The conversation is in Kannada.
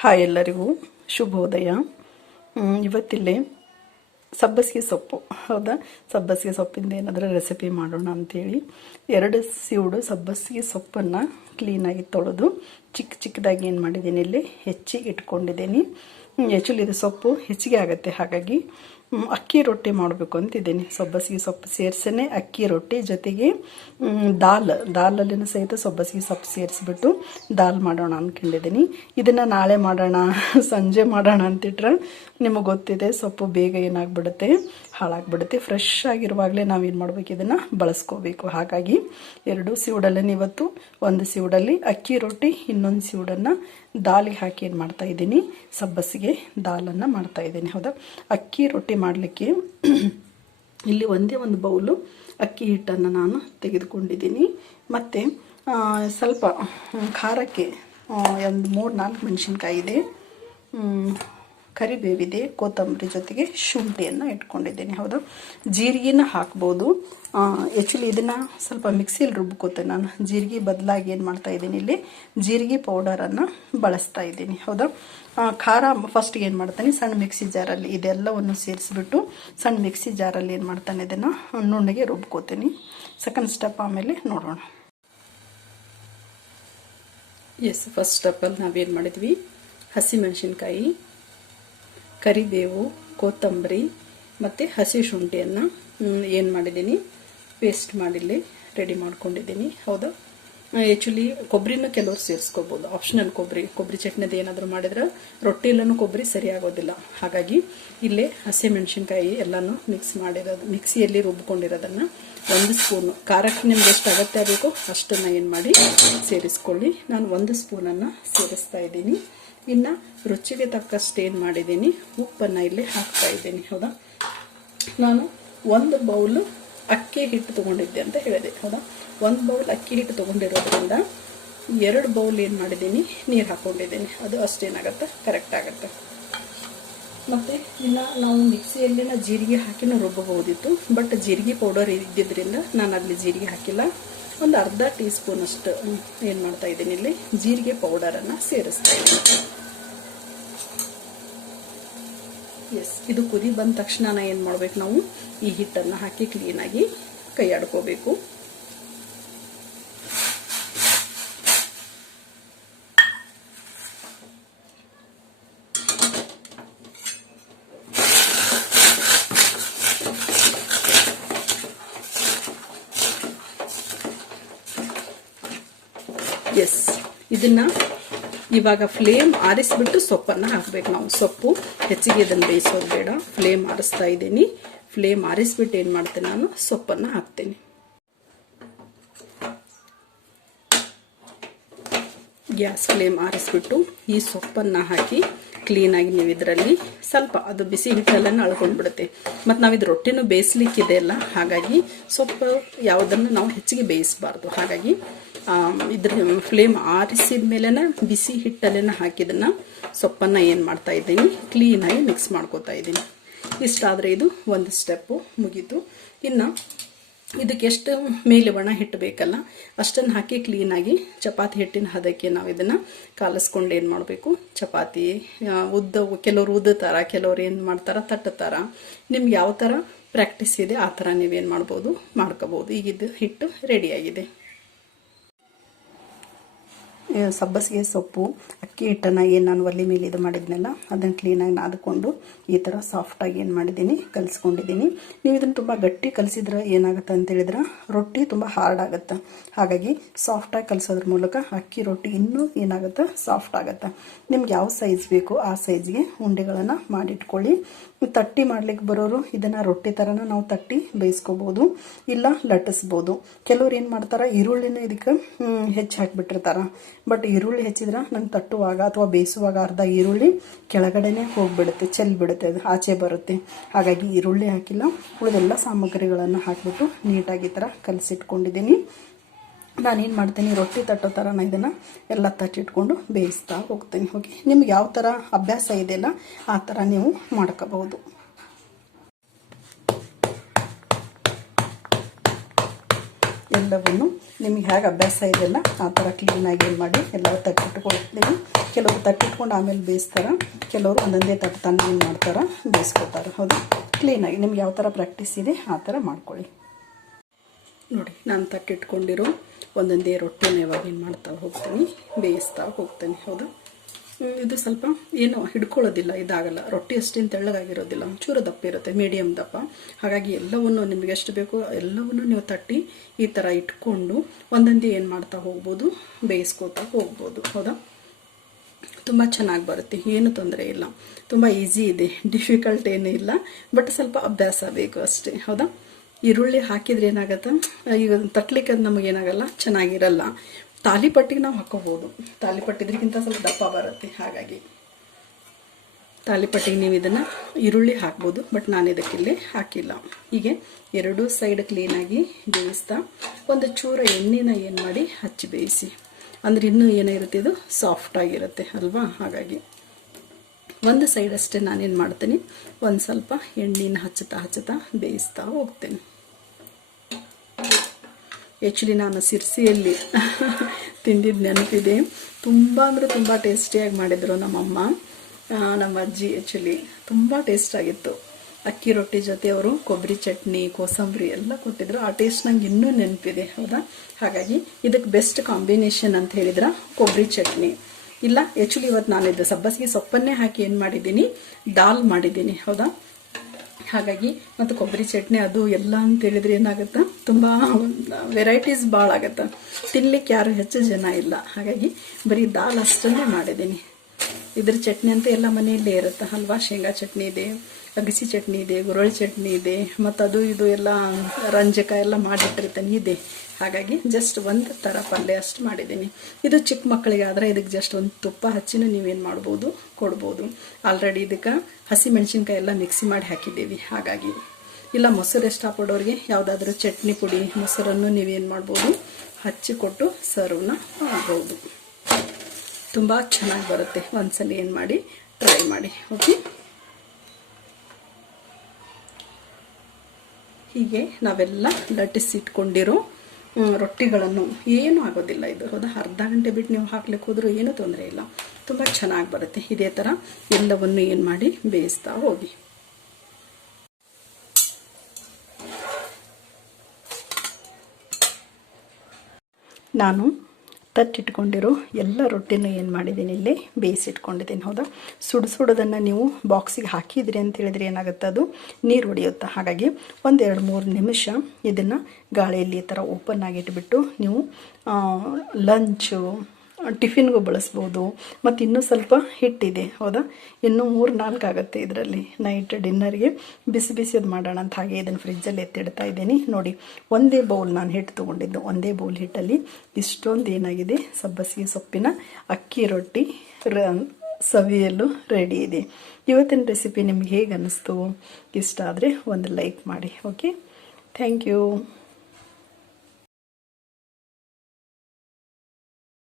ಹಾಯ್ ಎಲ್ಲರಿಗೂ ಶುಭೋದಯ. ಇವತ್ತಿಲ್ಲಿ ಸಬ್ಬಸಿಗೆ ಸೊಪ್ಪು, ಹೌದಾ, ಸಬ್ಬಸಿಗೆ ಸೊಪ್ಪಿಂದ ಏನಾದರೂ ರೆಸಿಪಿ ಮಾಡೋಣ ಅಂಥೇಳಿ 2 ಸೀಡು ಸಬ್ಬಸಿಗೆ ಸೊಪ್ಪನ್ನು ಕ್ಲೀನಾಗಿ ತೊಳೆದು ಚಿಕ್ಕದಾಗಿ ಏನು ಮಾಡಿದ್ದೀನಿ, ಇಲ್ಲಿ ಹೆಚ್ಚಿಗೆ ಇಟ್ಕೊಂಡಿದ್ದೀನಿ. ಆ್ಯಕ್ಚುಲಿ ಇದು ಸೊಪ್ಪು ಹೆಚ್ಚಿಗೆ ಆಗುತ್ತೆ, ಹಾಗಾಗಿ ಅಕ್ಕಿ ರೊಟ್ಟಿ ಮಾಡಬೇಕು ಅಂತಿದ್ದೀನಿ. ಸಬ್ಬಸಿಗೆ ಸೊಪ್ಪು ಸೇರಿಸೇ ಅಕ್ಕಿ ರೊಟ್ಟಿ ಜೊತೆಗೆ ದಾಲಲ್ಲಿನ ಸಹಿತ ಸಬ್ಬಸಿಗೆ ಸೊಪ್ಪು ಸೇರಿಸ್ಬಿಟ್ಟು ದಾಲ್ ಮಾಡೋಣ ಅಂದ್ಕೊಂಡಿದ್ದೀನಿ. ಇದನ್ನು ನಾಳೆ ಮಾಡೋಣ, ಸಂಜೆ ಮಾಡೋಣ ಅಂತಿಟ್ರೆ ನಿಮಗೆ ಗೊತ್ತಿದೆ ಸೊಪ್ಪು ಬೇಗ ಏನಾಗ್ಬಿಡುತ್ತೆ, ಹಾಳಾಗ್ಬಿಡುತ್ತೆ. ಫ್ರೆಶ್ ಆಗಿರುವಾಗಲೇ ನಾವೇನು ಮಾಡಬೇಕು, ಇದನ್ನು ಬಳಸ್ಕೋಬೇಕು. ಹಾಗಾಗಿ 2 ಸೀಡಲ್ಲೇ ಇವತ್ತು 1 ಸೀಡಲ್ಲಿ ಅಕ್ಕಿ ರೊಟ್ಟಿ, ಇನ್ನೊಂದು ಸೀಡನ್ನು ದಾಲಿಗೆ ಹಾಕಿ ಏನು ಮಾಡ್ತಾಯಿದ್ದೀನಿ, ಸಬ್ಬಸಿಗೆ ದಾಲನ್ನು ಮಾಡ್ತಾಯಿದ್ದೀನಿ. ಹೌದಾ, ಅಕ್ಕಿ ರೊಟ್ಟಿ ಮಾಡಲಿಕ್ಕೆ ಇಲ್ಲಿ ಒಂದೇ ಒಂದು ಬೌಲು ಅಕ್ಕಿ ಹಿಟ್ಟನ್ನು ನಾನು ತೆಗೆದುಕೊಂಡಿದ್ದೀನಿ. ಮತ್ತು ಸ್ವಲ್ಪ ಖಾರಕ್ಕೆ ಒಂದು 3-4 ಮೆಣಸಿನ್ಕಾಯಿ ಇದೆ, ಕರಿಬೇವಿದೆ, ಕೊತ್ತಂಬರಿ ಜೊತೆಗೆ ಶುಂಠಿಯನ್ನು ಇಟ್ಕೊಂಡಿದ್ದೀನಿ. ಹೌದಾ, ಜೀರಿಗೆನ ಹಾಕ್ಬೋದು. ಆ್ಯಕ್ಚುಲಿ ಇದನ್ನು ಸ್ವಲ್ಪ ಮಿಕ್ಸಿಯಲ್ಲಿ ರುಬ್ಕೋತೇನೆ ನಾನು. ಜೀರಿಗೆ ಬದಲಾಗಿ ಏನು ಮಾಡ್ತಾಯಿದ್ದೀನಿ, ಇಲ್ಲಿ ಜೀರಿಗೆ ಪೌಡರನ್ನು ಬಳಸ್ತಾ ಇದ್ದೀನಿ. ಹೌದಾ, ಖಾರ ಫಸ್ಟಿಗೆ ಏನು ಮಾಡ್ತಾನೆ, ಸಣ್ಣ ಮಿಕ್ಸಿ ಜಾರಲ್ಲಿ ಇದೆಲ್ಲವನ್ನು ಸೇರಿಸ್ಬಿಟ್ಟು ಸಣ್ಣ ಮಿಕ್ಸಿ ಜಾರಲ್ಲಿ ಏನು ಮಾಡ್ತಾನೆ, ಇದನ್ನು ನುಣ್ಣಗೆ ರುಬ್ಕೋತೀನಿ. ಸೆಕೆಂಡ್ ಸ್ಟೆಪ್ ಆಮೇಲೆ ನೋಡೋಣ. ಫಸ್ಟ್ ಸ್ಟೆಪ್ಪಲ್ಲಿ ನಾವೇನು ಮಾಡಿದ್ವಿ, ಹಸಿಮೆಣಸಿನ್ಕಾಯಿ, ಕರಿಬೇವು, ಕೊತ್ತಂಬರಿ ಮತ್ತು ಹಸಿ ಶುಂಠಿಯನ್ನು ಏನು ಮಾಡಿದ್ದೀನಿ, ಪೇಸ್ಟ್ ಮಾಡಿಲ್ಲಿ ರೆಡಿ ಮಾಡ್ಕೊಂಡಿದ್ದೀನಿ. ಹೌದಾ, ಆ್ಯಕ್ಚುಲಿ ಕೊಬ್ಬರಿನೂ ಕೆಲವರು ಸೇರಿಸ್ಕೋಬೋದು, ಆಪ್ಷನಲ್. ಕೊಬ್ಬರಿ ಚಟ್ನಿದು ಏನಾದರೂ ಮಾಡಿದ್ರೆ ರೊಟ್ಟಿಲೂ ಕೊಬ್ಬರಿ ಸರಿಯಾಗೋದಿಲ್ಲ. ಹಾಗಾಗಿ ಇಲ್ಲೇ ಹಸಿಮೆಣಸಿನ್ಕಾಯಿ ಎಲ್ಲನೂ ಮಿಕ್ಸಿಯಲ್ಲಿ ರುಬ್ಕೊಂಡಿರೋದನ್ನು 1 ಸ್ಪೂನು, ಖಾರಕ್ಕೆ ನಿಮ್ಗೆ ಎಷ್ಟು ಅಗತ್ಯ ಬೇಕೋ ಅಷ್ಟನ್ನು ಏನು ಮಾಡಿ ಸೇರಿಸ್ಕೊಳ್ಳಿ. ನಾನು 1 ಸ್ಪೂನನ್ನು ಸೇರಿಸ್ತಾ ಇದ್ದೀನಿ. ಇನ್ನು ರುಚಿಗೆ ತಕ್ಕಷ್ಟು ಏನು ಮಾಡಿದ್ದೀನಿ, ಉಪ್ಪನ್ನು ಇಲ್ಲಿ ಹಾಕ್ತಾ ಇದ್ದೀನಿ. ಹೌದಾ, ನಾನು 1 ಬೌಲು ಅಕ್ಕಿ ಹಿಟ್ಟು ತೊಗೊಂಡಿದ್ದೆ ಅಂತ ಹೇಳಿದೆ. ಹೌದಾ, 1 ಬೌಲ್ ಅಕ್ಕಿ ಹಿಟ್ಟು ತೊಗೊಂಡಿರೋದ್ರಿಂದ 2 ಬೌಲ್ ಏನು ಮಾಡಿದ್ದೀನಿ, ನೀರು ಹಾಕ್ಕೊಂಡಿದ್ದೀನಿ. ಅದು ಅಷ್ಟೇನಾಗುತ್ತೆ, ಕರೆಕ್ಟ್ ಆಗುತ್ತೆ. ಮತ್ತು ಇನ್ನು ನಾವು ಮಿಕ್ಸಿಯಲ್ಲಿನ ಜೀರಿಗೆ ಹಾಕಿನೂ ರುಬ್ಬಬಹುದಿತ್ತು, ಬಟ್ ಜೀರಿಗೆ ಪೌಡರ್ ಇದ್ದಿದ್ದರಿಂದ ನಾನು ಅಲ್ಲಿ ಜೀರಿಗೆ ಹಾಕಿಲ್ಲ. ಒಂದು ಅರ್ಧ ಟೀ ಸ್ಪೂನ್ ಅಷ್ಟು ಏನು ಮಾಡ್ತಾ ಇದ್ದೀನಿ, ಇಲ್ಲಿ ಜೀರಿಗೆ ಪೌಡರನ್ನು ಸೇರಿಸ್ತಾ ಇದ್ದೀನಿ. ಇದು ಕುದಿ ಬಂದ ತಕ್ಷಣ ಏನು ಮಾಡಬೇಕು, ನಾವು ಈ ಹಿಟ್ಟನ್ನು ಹಾಕಿ ಕ್ಲೀನಾಗಿ ಕೈ ಆಡ್ಕೋಬೇಕು. ಇದನ್ನ ಇವಾಗ ಫ್ಲೇಮ್ ಆರಿಸ್ಬಿಟ್ಟು ಸೊಪ್ಪನ್ನು ಹಾಕಬೇಕು ನಾವು. ಸೊಪ್ಪು ಹೆಚ್ಚಿಗೆ ಇದನ್ನು ಬೇಯಿಸೋದು ಬೇಡ. ಫ್ಲೇಮ್ ಆರಿಸ್ತಾ ಇದ್ದೀನಿ. ಫ್ಲೇಮ್ ಆರಿಸ್ಬಿಟ್ಟು ಏನು ಮಾಡ್ತೇನೆ, ನಾನು ಸೊಪ್ಪನ್ನು ಹಾಕ್ತೇನೆ. ಗ್ಯಾಸ್ ಫ್ಲೇಮ್ ಆರಿಸ್ಬಿಟ್ಟು ಈ ಸೊಪ್ಪನ್ನು ಹಾಕಿ ಕ್ಲೀನಾಗಿ ನೀವು ಇದರಲ್ಲಿ ಸ್ವಲ್ಪ ಅದು ಬಿಸಿ ಹಿಟ್ಟೆಲ್ಲ ಅಳ್ಕೊಂಡ್ಬಿಡುತ್ತೆ. ಮತ್ತು ನಾವು ಇದು ರೊಟ್ಟಿನೂ ಬೇಯಿಸ್ಲಿಕ್ಕಿದೆ ಅಲ್ಲ, ಹಾಗಾಗಿ ಸೊಪ್ಪು ಯಾವುದನ್ನು ನಾವು ಹೆಚ್ಚಿಗೆ ಬೇಯಿಸಬಾರ್ದು. ಹಾಗಾಗಿ ಇದ್ರ ಫ್ಲೇಮ್ ಆರಿಸಿದ ಮೇಲೆನ ಬಿಸಿ ಹಿಟ್ಟಲ್ಲೇನ ಹಾಕಿದನ್ನು ಸೊಪ್ಪನ್ನು ಏನು ಮಾಡ್ತಾ ಇದ್ದೀನಿ, ಕ್ಲೀನಾಗಿ ಮಿಕ್ಸ್ ಮಾಡ್ಕೋತಾ ಇದ್ದೀನಿ. ಇಷ್ಟಾದರೆ ಇದು 1 ಸ್ಟೆಪ್ಪು ಮುಗೀತು. ಇನ್ನು ಇದಕ್ಕೆ ಎಷ್ಟು ಮೇಲುವಣ ಹಿಟ್ಟು ಬೇಕಲ್ಲ ಅಷ್ಟನ್ನು ಹಾಕಿ ಕ್ಲೀನಾಗಿ ಚಪಾತಿ ಹಿಟ್ಟಿನ ಹದಕ್ಕೆ ನಾವು ಇದನ್ನು ಕಾಲಿಸ್ಕೊಂಡು ಏನು ಮಾಡಬೇಕು, ಚಪಾತಿ ಕೆಲವರು ಉದ್ದುತ್ತಾರೆ, ಕೆಲವ್ರು ಏನು ಮಾಡ್ತಾರೆ ತಟ್ಟುತ್ತಾರ. ನಿಮ್ಗೆ ಯಾವ ಥರ ಪ್ರಾಕ್ಟೀಸ್ ಇದೆ ಆ ಥರ ನೀವೇನು ಮಾಡ್ಬೋದು, ಮಾಡ್ಕೋಬೋದು. ಈಗಿದ್ದು ಹಿಟ್ಟು ರೆಡಿಯಾಗಿದೆ. ಸಬ್ಬಸಿಗೆ ಸೊಪ್ಪು ಅಕ್ಕಿ ಹಿಟ್ಟನ್ನು ಏನು ನಾನು ಒಲೆ ಮೇಲೆ ಇದು ಮಾಡಿದ್ನಲ್ಲ ಅದನ್ನು ಕ್ಲೀನಾಗಿ ನಾದ್ಕೊಂಡು ಈ ಥರ ಸಾಫ್ಟಾಗಿ ಏನು ಮಾಡಿದ್ದೀನಿ, ಕಲಿಸ್ಕೊಂಡಿದ್ದೀನಿ. ನೀವು ಇದನ್ನು ತುಂಬ ಗಟ್ಟಿ ಕಲಿಸಿದ್ರೆ ಏನಾಗುತ್ತೆ ಅಂತೇಳಿದ್ರೆ ರೊಟ್ಟಿ ತುಂಬ ಹಾರ್ಡ್ ಆಗುತ್ತೆ. ಹಾಗಾಗಿ ಸಾಫ್ಟಾಗಿ ಕಲಿಸೋದ್ರ ಮೂಲಕ ಅಕ್ಕಿ ರೊಟ್ಟಿ ಇನ್ನೂ ಏನಾಗುತ್ತೆ, ಸಾಫ್ಟ್ ಆಗುತ್ತೆ. ನಿಮ್ಗೆ ಯಾವ ಸೈಜ್ ಬೇಕು ಆ ಸೈಜ್ಗೆ ಉಂಡೆಗಳನ್ನು ಮಾಡಿಟ್ಕೊಳ್ಳಿ. ತಟ್ಟಿ ಮಾಡ್ಲಿಕ್ಕೆ ಬರೋರು ಇದನ್ನು ರೊಟ್ಟಿ ಥರನ ನಾವು ತಟ್ಟಿ ಬೇಯಿಸ್ಕೋಬೋದು, ಇಲ್ಲ ಲಟ್ಟಿಸ್ಬೋದು. ಕೆಲವ್ರು ಏನು ಮಾಡ್ತಾರೆ, ಈರುಳ್ಳಿನ ಇದಕ್ಕೆ ಹೆಚ್ಚು ಹಾಕಿಬಿಟ್ಟಿರ್ತಾರೆ. ಬಟ್ ಈರುಳ್ಳಿ ಹೆಚ್ಚಿದ್ರೆ ನಂಗೆ ತಟ್ಟುವಾಗ ಅಥವಾ ಬೇಯಿಸುವಾಗ ಅರ್ಧ ಈರುಳ್ಳಿ ಕೆಳಗಡೆನೆ ಹೋಗಿಬಿಡುತ್ತೆ, ಚೆಲ್ಬಿಡುತ್ತೆ, ಅದು ಆಚೆ ಬರುತ್ತೆ. ಹಾಗಾಗಿ ಈರುಳ್ಳಿ ಹಾಕಿಲ್ಲ, ಉಳಿದೆಲ್ಲ ಸಾಮಗ್ರಿಗಳನ್ನು ಹಾಕಿಬಿಟ್ಟು ನೀಟಾಗಿ ಈ ಥರ ಕಲಸಿಟ್ಕೊಂಡಿದ್ದೀನಿ. ನಾನೇನು ಮಾಡ್ತೀನಿ, ರೊಟ್ಟಿ ತಟ್ಟೋ ಥರ ನಾನು ಇದನ್ನು ಎಲ್ಲ ತಟ್ಟಿಟ್ಕೊಂಡು ಬೇಯಿಸ್ತಾ ಹೋಗ್ತೀನಿ. ಓಕೆ, ನಿಮ್ಗೆ ಯಾವ ಥರ ಅಭ್ಯಾಸ ಇದೆಯಲ್ಲ ಆ ಥರ ನೀವು ಮಾಡ್ಕೋಬಹುದು. ಎಲ್ಲವನ್ನು ನಿಮಗೆ ಹೇಗೆ ಅಭ್ಯಾಸ ಇದೆಯಲ್ಲ ಆ ಥರ ಕ್ಲೀನಾಗಿ ಏನು ಮಾಡಿ ಎಲ್ಲರೂ ತಟ್ಟಿಟ್ಕೊಳ್ತೀವಿ. ಕೆಲವರು ತಟ್ಟಿಟ್ಕೊಂಡು ಆಮೇಲೆ ಬೇಯಿಸ್ತಾರೆ, ಕೆಲವರು ಒಂದೊಂದೇ ತಟ್ಟು ತಂದು ಏನು ಮಾಡ್ತಾರೆ ಬೇಯಿಸ್ಕೊತಾರೆ. ಹೌದು, ಕ್ಲೀನಾಗಿ ನಿಮ್ಗೆ ಯಾವ ಥರ ಪ್ರಾಕ್ಟೀಸ್ ಇದೆ ಆ ಥರ ಮಾಡ್ಕೊಳ್ಳಿ. ನೋಡಿ, ನಾನು ತಟ್ಟಿಟ್ಕೊಂಡಿರೋ ಒಂದೊಂದೇ ರೊಟ್ಟಿನ ಇವಾಗ ಏನು ಮಾಡ್ತಾ ಹೋಗ್ತೀನಿ, ಬೇಯಿಸ್ತಾ ಹೋಗ್ತೀನಿ. ಹೌದಾ, ಇದು ಸ್ವಲ್ಪ ಏನೋ ಹಿಡ್ಕೊಳ್ಳೋದಿಲ್ಲ, ಇದಾಗಲ್ಲ. ರೊಟ್ಟಿ ಅಷ್ಟೇನು ತೆಳ್ಳಗಾಗಿರೋದಿಲ್ಲ, ಒಂಚೂರು ದಪ್ಪ ಇರುತ್ತೆ, ಮೀಡಿಯಮ್ ದಪ್ಪ. ಹಾಗಾಗಿ ಎಲ್ಲವನ್ನು ನಿಮಗೆ ಎಷ್ಟು ಬೇಕೋ ಎಲ್ಲವನ್ನು ನೀವು ತಟ್ಟಿ ಈ ಥರ ಇಟ್ಕೊಂಡು ಒಂದೊಂದೇ ಏನು ಮಾಡ್ತಾ ಹೋಗ್ಬೋದು, ಬೇಯಿಸ್ಕೋತಾ ಹೋಗ್ಬೋದು. ಹೌದಾ, ತುಂಬ ಚೆನ್ನಾಗಿ ಬರುತ್ತೆ, ಏನು ತೊಂದರೆ ಇಲ್ಲ, ತುಂಬ ಈಸಿ ಇದೆ, ಡಿಫಿಕಲ್ಟ್ ಏನೂ ಇಲ್ಲ. ಬಟ್ ಸ್ವಲ್ಪ ಅಭ್ಯಾಸ ಬೇಕು ಅಷ್ಟೇ. ಹೌದಾ, ಈರುಳ್ಳಿ ಹಾಕಿದ್ರೆ ಏನಾಗುತ್ತೆ, ಈಗ ತಟ್ಲಿಕ್ಕೆ ಅದು ನಮಗೇನಾಗಲ್ಲ, ಚೆನ್ನಾಗಿರಲ್ಲ. ತಾಲಿಪಟ್ಟಿಗೆ ನಾವು ಹಾಕೋಬೋದು, ತಾಲಿಪಟ್ಟಿದ್ರಿಗಿಂತ ಸ್ವಲ್ಪ ದಪ್ಪ ಬರುತ್ತೆ. ಹಾಗಾಗಿ ತಾಲಿಪಟ್ಟಿಗೆ ನೀವು ಇದನ್ನು ಈರುಳ್ಳಿ ಹಾಕ್ಬೋದು, ಬಟ್ ನಾನು ಇದಕ್ಕಿಲ್ಲಿ ಹಾಕಿಲ್ಲ. ಹೀಗೆ ಎರಡೂ ಸೈಡ್ ಕ್ಲೀನಾಗಿ ಬೇಯಿಸ್ತಾ ಒಂದು ಚೂರ ಎಣ್ಣೆನ ಏನು ಮಾಡಿ ಹಚ್ಚಿ ಬೇಯಿಸಿ, ಅಂದರೆ ಇನ್ನೂ ಏನಿರುತ್ತೆ, ಇದು ಸಾಫ್ಟಾಗಿರುತ್ತೆ ಅಲ್ವಾ. ಹಾಗಾಗಿ ಒಂದು ಸೈಡ್ ಅಷ್ಟೇ ನಾನೇನು ಮಾಡ್ತೀನಿ, ಒಂದು ಸ್ವಲ್ಪ ಎಣ್ಣೆನ ಹಚ್ಚುತ್ತಾ ಬೇಯಿಸ್ತಾ ಹೋಗ್ತೀನಿ. ಆ್ಯಕ್ಚುಲಿ ನಾನು ಸಿರ್ಸಿಯಲ್ಲಿ ತಿಂದಿದ್ದು ನೆನಪಿದೆ, ತುಂಬ ಅಂದರೆ ತುಂಬ ಟೇಸ್ಟಿಯಾಗಿ ಮಾಡಿದರು ನಮ್ಮಮ್ಮ, ನಮ್ಮ ಅಜ್ಜಿ. ಆ್ಯಕ್ಚುಲಿ ತುಂಬ ಟೇಸ್ಟಾಗಿತ್ತು. ಅಕ್ಕಿ ರೊಟ್ಟಿ ಜೊತೆ ಅವರು ಕೊಬ್ಬರಿ ಚಟ್ನಿ, ಕೋಸಂಬರಿ ಎಲ್ಲ ಕೊಟ್ಟಿದ್ರು. ಆ ಟೇಸ್ಟ್ ನಂಗೆ ಇನ್ನೂ ನೆನಪಿದೆ. ಹೌದಾ, ಹಾಗಾಗಿ ಇದಕ್ಕೆ ಬೆಸ್ಟ್ ಕಾಂಬಿನೇಷನ್ ಅಂತ ಹೇಳಿದ್ರೆ ಕೊಬ್ಬರಿ ಚಟ್ನಿ ಇಲ್ಲ. ಆ್ಯಕ್ಚುಲಿ ಇವತ್ತು ನಾನು ಇದು ಸಬ್ಬಸಿಗೆ ಸೊಪ್ಪನ್ನೇ ಹಾಕಿ ಏನು ಮಾಡಿದ್ದೀನಿ, ದಾಲ್ ಮಾಡಿದ್ದೀನಿ. ಹೌದಾ, ಹಾಗಾಗಿ ಮತ್ತು ಕೊಬ್ಬರಿ ಚಟ್ನಿ ಅದು ಎಲ್ಲ ಅಂತ ಹೇಳಿದ್ರೆ ಏನಾಗುತ್ತೆ, ತುಂಬ ವೆರೈಟೀಸ್ ಭಾಳ ಆಗುತ್ತೆ, ತಿನ್ಲಿಕ್ಕೆ ಯಾರು ಹೆಚ್ಚು ಜನ ಇಲ್ಲ. ಹಾಗಾಗಿ ಬರೀ ದಾಲ್ ಅಷ್ಟನ್ನೇ ಮಾಡಿದ್ದೀನಿ. ಇದ್ರ ಚಟ್ನಿ ಅಂತ ಎಲ್ಲ ಮನೆಯಲ್ಲೇ ಇರುತ್ತೆ ಅಲ್ವಾ. ಶೇಂಗಾ ಚಟ್ನಿ ಇದೆ, ಅಗಸಿ ಚಟ್ನಿ ಇದೆ, ಗುರಳ್ಳಿ ಚಟ್ನಿ ಇದೆ, ಮತ್ತು ಅದು ಇದು ಎಲ್ಲ ರಂಜಕ ಎಲ್ಲ ಮಾಡಿಟ್ಟಿರ್ತೇನೆ ಇದೆ. ಹಾಗಾಗಿ ಜಸ್ಟ್ ಒಂದು ಥರ ಪಲ್ಯ ಅಷ್ಟು ಮಾಡಿದ್ದೀನಿ. ಇದು ಚಿಕ್ಕ ಮಕ್ಕಳಿಗೆ ಆದರೆ ಇದಕ್ಕೆ ಜಸ್ಟ್ ಒಂದು ತುಪ್ಪ ಹಚ್ಚಿನೂ ನೀವೇನು ಮಾಡ್ಬೋದು, ಕೊಡ್ಬೋದು. ಆಲ್ರೆಡಿ ಇದಕ್ಕೆ ಹಸಿ ಮೆಣಸಿನ್ಕಾಯಿ ಎಲ್ಲ ಮಿಕ್ಸಿ ಮಾಡಿ ಹಾಕಿದ್ದೀವಿ. ಹಾಗಾಗಿ ಇಲ್ಲ, ಮೊಸರು ಇಷ್ಟಪಡೋರಿಗೆ ಯಾವುದಾದ್ರೂ ಚಟ್ನಿ ಪುಡಿ ಮೊಸರನ್ನು ನೀವೇನು ಮಾಡ್ಬೋದು, ಹಚ್ಚಿಕೊಟ್ಟು ಸರ್ವ್ನ ಮಾಡ್ಬೋದು. ತುಂಬ ಚೆನ್ನಾಗಿ ಬರುತ್ತೆ. ಒಂದ್ಸಲ ಏನು ಮಾಡಿ ಟ್ರೈ ಮಾಡಿ. ಓಕೆ, ಹೀಗೆ ನಾವೆಲ್ಲ ಲಟ್ಟಿಸಿಟ್ಕೊಂಡಿರೋ ರೊಟ್ಟಿಗಳನ್ನು ಏನೂ ಆಗೋದಿಲ್ಲ ಇದು. ಹೌದಾ, ಅರ್ಧ ಗಂಟೆ ಬಿಟ್ಟು ನೀವು ಹಾಕ್ಲಿಕ್ಕೆ ಹೋದರೂ ಏನೂ ತೊಂದರೆ ಇಲ್ಲ, ತುಂಬ ಚೆನ್ನಾಗಿ ಬರುತ್ತೆ. ಇದೇ ಥರ ಎಲ್ಲವನ್ನು ಏನು ಮಾಡಿ ಬೇಯಿಸ್ತಾ ಹೋಗಿ. ನಾನು ತಟ್ಟಿಟ್ಕೊಂಡಿರೋ ಎಲ್ಲ ರೊಟ್ಟಿನೂ ಏನು ಮಾಡಿದ್ದೀನಿ, ಇಲ್ಲಿ ಬೇಯಿಸಿಟ್ಕೊಂಡಿದ್ದೀನಿ. ಹೌದಾ, ಸುಡೋದನ್ನು ನೀವು ಬಾಕ್ಸಿಗೆ ಹಾಕಿದ್ರಿ ಅಂತ ಹೇಳಿದ್ರೆ ಏನಾಗುತ್ತೆ, ಅದು ನೀರು ಹೊಡೆಯುತ್ತೆ. ಹಾಗಾಗಿ ಒಂದು 2-3 ನಿಮಿಷ ಇದನ್ನು ಗಾಳಿಯಲ್ಲಿ ಈ ಥರ ಓಪನ್ ಆಗಿಟ್ಬಿಟ್ಟು ನೀವು ಲಂಚು, ಟಿಫಿನ್ಗೂ ಬಳಸ್ಬೋದು. ಮತ್ತು ಇನ್ನೂ ಸ್ವಲ್ಪ ಹಿಟ್ಟಿದೆ. ಹೌದಾ, ಇನ್ನೂ 3-4 ಆಗುತ್ತೆ ಇದರಲ್ಲಿ. ನೈಟ್ ಡಿನ್ನರ್ಗೆ ಬಿಸಿ ಬಿಸಿದು ಮಾಡೋಣ ಅಂತ ಹಾಗೆ ಇದನ್ನು ಫ್ರಿಜ್ಜಲ್ಲಿ ಎತ್ತಿಡ್ತಾ ಇದ್ದೀನಿ. ನೋಡಿ, ಒಂದೇ ಬೌಲ್ ನಾನು ಹಿಟ್ಟು ತೊಗೊಂಡಿದ್ದು, ಒಂದೇ ಬೌಲ್ ಹಿಟ್ಟಲ್ಲಿ ಇಷ್ಟೊಂದು ಏನಾಗಿದೆ, ಸಬ್ಬಸಿಗೆ ಸೊಪ್ಪಿನ ಅಕ್ಕಿ ರೊಟ್ಟಿ ಸವಿಯಲು ರೆಡಿ ಇದೆ. ಇವತ್ತಿನ ರೆಸಿಪಿ ನಿಮ್ಗೆ ಹೇಗೆ ಅನ್ನಿಸ್ತು? ಇಷ್ಟ ಆದರೆ ಒಂದು ಲೈಕ್ ಮಾಡಿ. Okay, thank you.